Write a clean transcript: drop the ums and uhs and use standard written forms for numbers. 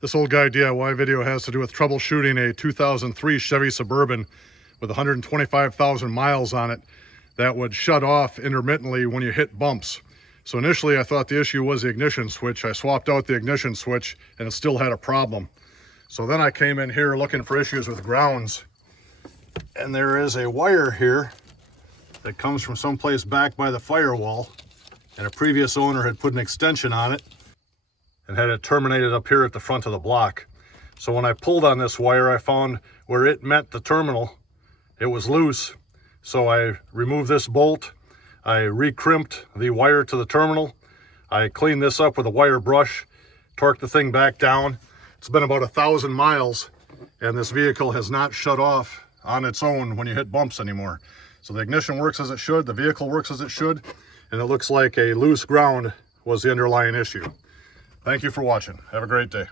This old guy DIY video has to do with troubleshooting a 2003 Chevy Suburban with 125,000 miles on it that would shut off intermittently when you hit bumps. So initially I thought the issue was the ignition switch. I swapped out the ignition switch and it still had a problem. So then I came in here looking for issues with grounds, and there is a wire here that comes from someplace back by the firewall, and a previous owner had put an extension on it and had it terminated up here at the front of the block. So when I pulled on this wire, I found where it met the terminal, it was loose. So I removed this bolt, I recrimped the wire to the terminal, I cleaned this up with a wire brush, torqued the thing back down. It's been about 1,000 miles, and this vehicle has not shut off on its own when you hit bumps anymore. So the ignition works as it should, the vehicle works as it should, and it looks like a loose ground was the underlying issue. Thank you for watching. Have a great day.